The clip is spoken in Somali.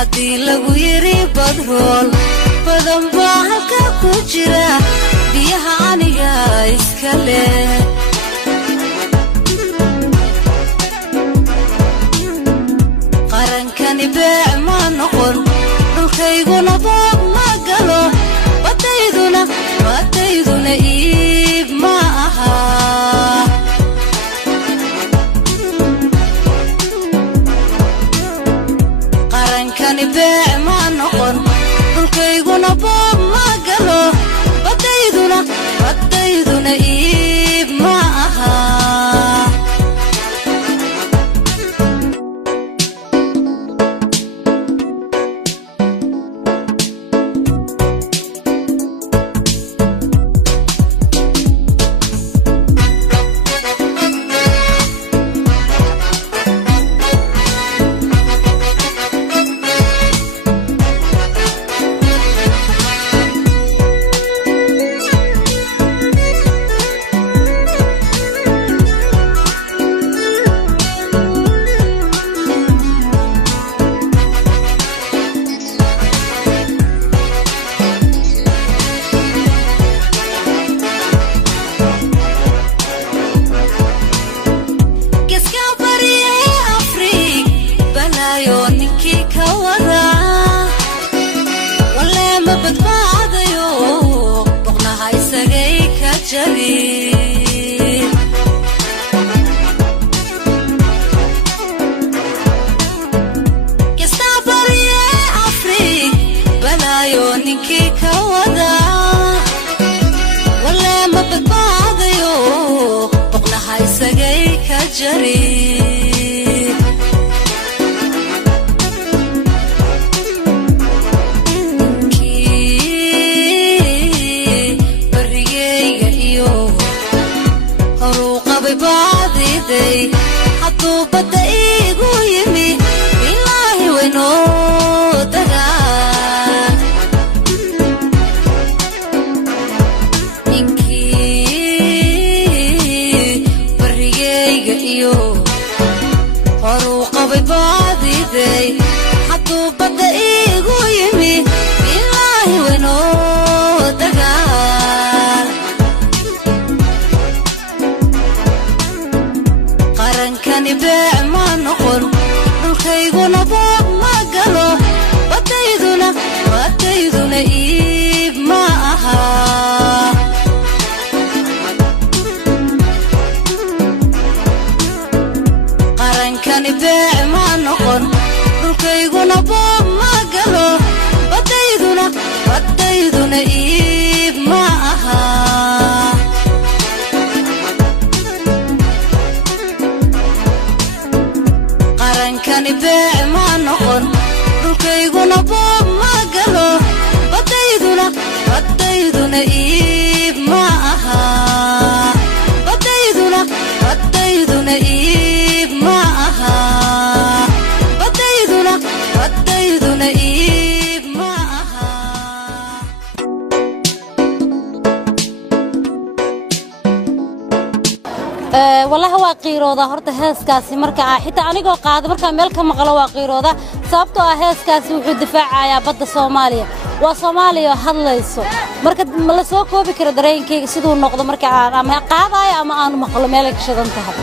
haddii lagu yiri badrool badan baa halka ku jira biyaha aniga iska leh qarankani beec ma noqon dhulkayguna boob ma galo badayduna iib ma aha qarankani beec ma noqon dhulkayguna boob ma galo badayduna iib ma aha والله هو قيرودا horta heeskaasi marka xitaa aniga qaad marka meel ka maqlo waa qeyrooda sababtoo ah heeskaasi wuxuu difaacayaa badda Soomaaliya waa Soomaaliya hadlayso marka ma la soo koobi karo dareenkayga sidoo noqdo marka aan ama qaadayo ama aan maqlo meel ka shidan tahay